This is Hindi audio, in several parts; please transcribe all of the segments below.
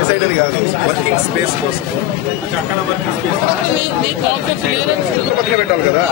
డిసైడ్ అని కాదు, వర్కింగ్ స్పేస్ కోసం పక్కన పెట్టాలి కదా.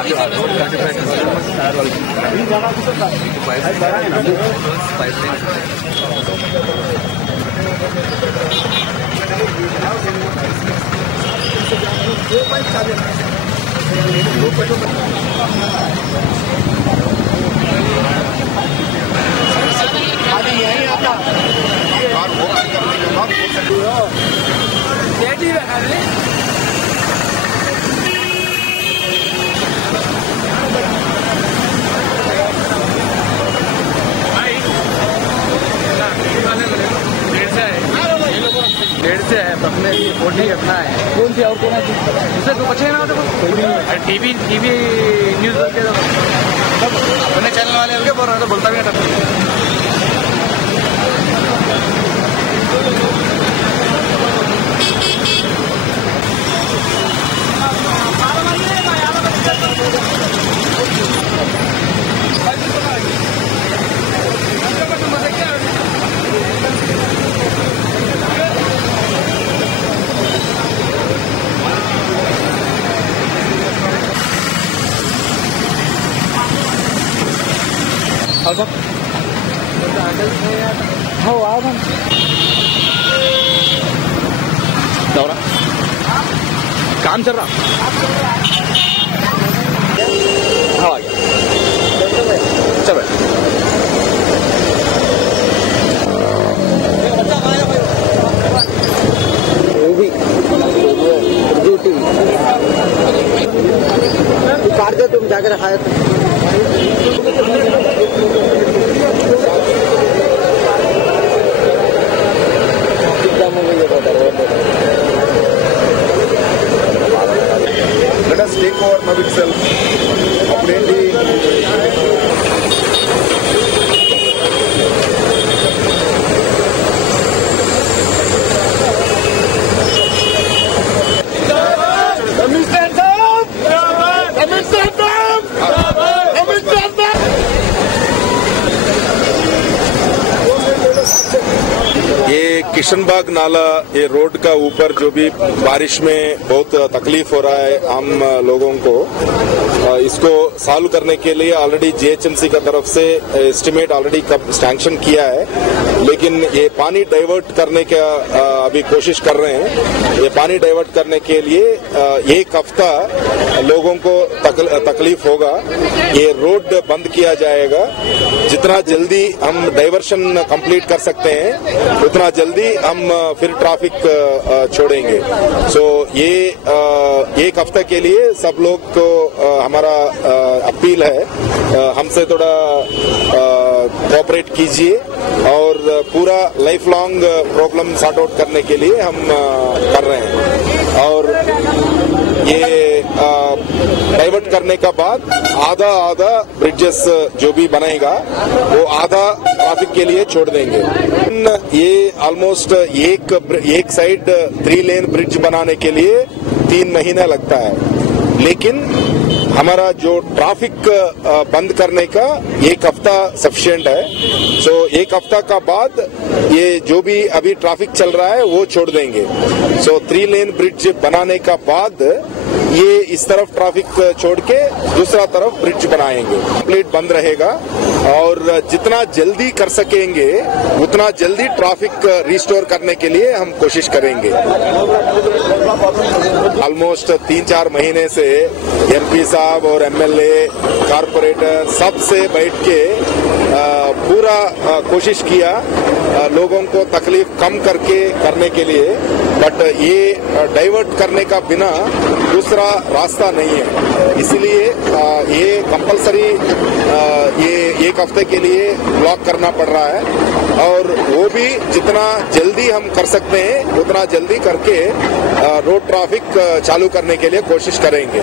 डेढ़ से है अपने फोर्टी अपना है। कौन सी और कौन सी उससे तो बचे ना टीवी न्यूज बोलते अपने चैनल वाले बोल रहा था, बोलता भी नहीं। हो आओ हम दौरा काम चल रहा। हाँ आ गया चल काट दे तुम जाके रखा है। Let us take over now itself. అప్పుడేంటి किशनबाग नाला, ये रोड का ऊपर जो भी बारिश में बहुत तकलीफ हो रहा है आम लोगों को, इसको सॉल्व करने के लिए ऑलरेडी जीएचएमसी का तरफ से एस्टिमेट ऑलरेडी सैंक्शन किया है, लेकिन ये पानी डाइवर्ट करने का अभी कोशिश कर रहे हैं। ये पानी डाइवर्ट करने के लिए एक हफ्ता लोगों को तकलीफ होगा। ये रोड बंद किया जाएगा। जितना जल्दी हम डाइवर्शन कंप्लीट कर सकते हैं उतना जल्दी हम फिर ट्रैफिक छोड़ेंगे। सो ये एक हफ्ते के लिए सब लोग को हमारा अपील है, हमसे थोड़ा कोऑपरेट कीजिए और पूरा life long problem sort out करने के लिए हम कर रहे हैं। और ये डाइवर्ट करने का बाद आधा ब्रिजेस जो भी बनेगा वो आधा ट्रैफिक के लिए छोड़ देंगे। ये ऑलमोस्ट एक साइड 3 लेन ब्रिज बनाने के लिए 3 महीना लगता है, लेकिन हमारा जो ट्रैफिक बंद करने का एक हफ्ता सफिशिएंट है। सो एक हफ्ता का बाद ये जो भी अभी ट्रैफिक चल रहा है वो छोड़ देंगे। सो 3 लेन ब्रिज बनाने का बाद ये इस तरफ ट्रैफिक छोड़ के दूसरा तरफ ब्रिज बनाएंगे। कंप्लीट बंद रहेगा और जितना जल्दी कर सकेंगे उतना जल्दी ट्रैफिक रिस्टोर करने के लिए हम कोशिश करेंगे। ऑलमोस्ट 3-4 महीने से एमपी साहब और एमएलए कारपोरेटर सबसे बैठ के पूरा कोशिश किया लोगों को तकलीफ कम करने के लिए, बट ये डाइवर्ट करने का बिना दूसरा रास्ता नहीं है। इसलिए ये कंपलसरी ये एक हफ्ते के लिए ब्लॉक करना पड़ रहा है और वो भी जितना जल्दी हम कर सकते हैं उतना जल्दी करके रोड ट्रैफिक चालू करने के लिए कोशिश करेंगे।